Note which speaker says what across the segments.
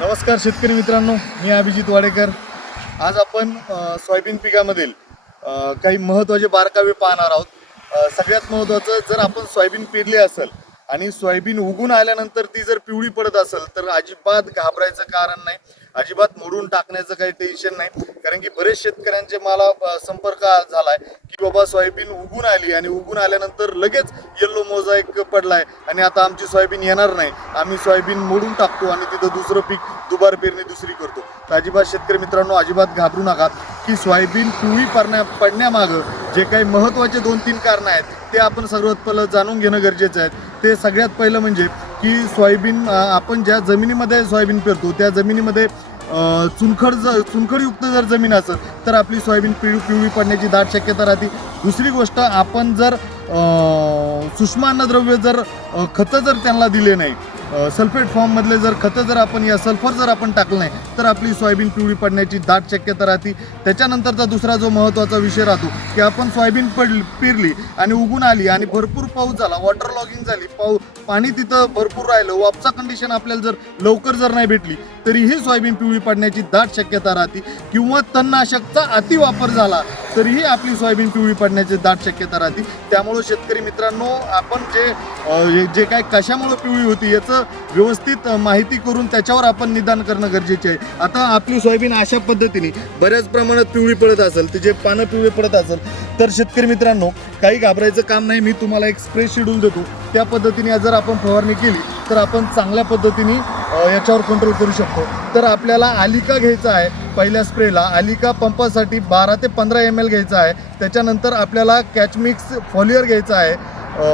Speaker 1: नमस्कार शेतकरी मित्रांनो मी अभिजित वाडेकर. आज आपण सोयाबीन पिकामधील काही महत्त्वाचे बारकावे पाहणार आहोत. सगळ्यात महत्त्वाचं जर आपण सोयाबीन पेरली असेल आणि सोयाबीन उगून आल्यानंतर ती जर पिवळी पडत असेल तर अजिबात घाबरायचं कारण नाही. अजिबात मोडून टाकण्याचं काही टेन्शन नाही. कारण की बरेच शेतकऱ्यांचे मला संपर्क संपर्क झालाय की बाबा सोयाबीन उगून आली आणि उगून आल्यानंतर लगेच येल्लो मोजाईक पडलाय. आणि आता आमची सोयाबीन येणार नाही. आम्ही सोयाबीन मोडून टाकतो आणि तिथं दुसरं पीक दुबार पेरणी दुसरी करतो. तर अजिबात शेतकरी मित्रांनो अजिबात घाबरू नका की सोयाबीन पिवळी पडण्या पडण्यामागं जे काही महत्त्वाचे दोन तीन कारणं आहेत ते आपण सर्वात पहिलं जाणून घेणं गरजेचं आहे. ते सगळ्यात पहिलं म्हणजे की सोयाबीन आपण ज्या जमिनीमध्ये सोयाबीन पेरतो त्या जमिनीमध्ये चुनखड जर चुनखडयुक्त जर जमीन असेल तर आपली सोयाबीन पिळू पिवळी पडण्याची दाट शक्यता राहते. दुसरी गोष्ट आपण जर सूक्ष्म अन्नद्रव्य जर खतं जर त्यांना दिले नाही सल्फेट फॉर्ममधले जर खतं जर आपण या सल्फर जर आपण टाकलं नाही तर आपली सोयाबीन पिवळी पडण्याची दाट शक्यता राहते. त्याच्यानंतरचा दुसरा जो महत्त्वाचा विषय राहतो की आपण सोयाबीन पडली पिरली आणि उगून आली आणि भरपूर पाऊस झाला वॉटर लॉगिंग झाली पाऊ पाणी तिथं भरपूर राहिलं वापसा कंडिशन आपल्याला जर लवकर जर नाही भेटली तरीही सोयाबीन पिवळी पडण्याची दाट शक्यता राहते. किंवा तणनाशकचा अतिवापर झाला तरीही आपली सोयाबीन पिवळी पडण्याची दाट शक्यता राहते. त्यामुळं शेतकरी मित्रांनो आपण जे जे काय कशामुळं पिवळी होती याचं व्यवस्थित माहिती करून त्याच्यावर आपण निदान करणं गरजेचे आहे. आता आपली सोयाबीन अशा पद्धतीने बऱ्याच प्रमाणात पिवळी पडत असेल तिचे पानं पिवळी पडत असेल तर शेतकरी मित्रांनो काही घाबरायचं काम नाही. मी तुम्हाला एक स्प्रे शेड्यूल देतो. त्या पद्धतीने जर आपण फवारणी केली तर आपण चांगल्या पद्धतीने याच्यावर कंट्रोल करू शकतो. तर आपल्याला आलिका घ्यायचा आहे पहिल्या स्प्रेला आलिका पंपासाठी बारा ते पंधरा एम एल घ्यायचा आहे. त्याच्यानंतर आपल्याला कॅचमिक्स फॉलियर घ्यायचं आहे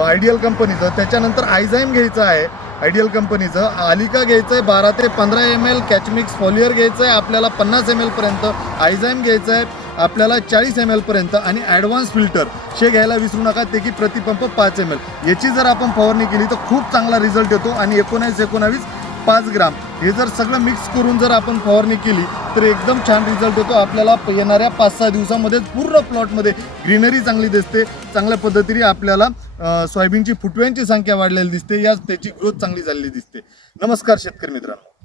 Speaker 1: आयडियल कंपनीचं त्याच्यानंतर आयझाईम घ्यायचं आहे. आयडियल कंपनीचं. आलिका घ्यायचं आहे बारा ते पंधरा एम एल कॅचमिक्स फॉलियर घ्यायचं आहे आपल्याला पन्नास एम एलपर्यंत आयझॅम घ्यायचं आहे आपल्याला चाळीस एम एलपर्यंत आणि ॲडव्हान्स फिल्टर शे घ्यायला विसरू नका ते की प्रतिपंप पाच एम एल याची जर आपण फवारणी केली तर खूप चांगला रिझल्ट येतो. आणि एकोणावीस एकोणावीस पाच ग्राम. हे जर सगळं मिक्स करून जर आपण फवारणी केली तर एकदम छान रिझल्ट येतो. आपल्याला येणाऱ्या पाच सहा दिवसामध्ये पूर्ण प्लॉटमध्ये ग्रीनरी चांगली दिसते. चांगल्या पद्धतीने आपल्याला सोयाबीनची फुटव्यांची संख्या वाढलेली दिसते. या त्याची ग्रोथ चांगली झालेली दिसते. नमस्कार शेतकरी मित्रांनो.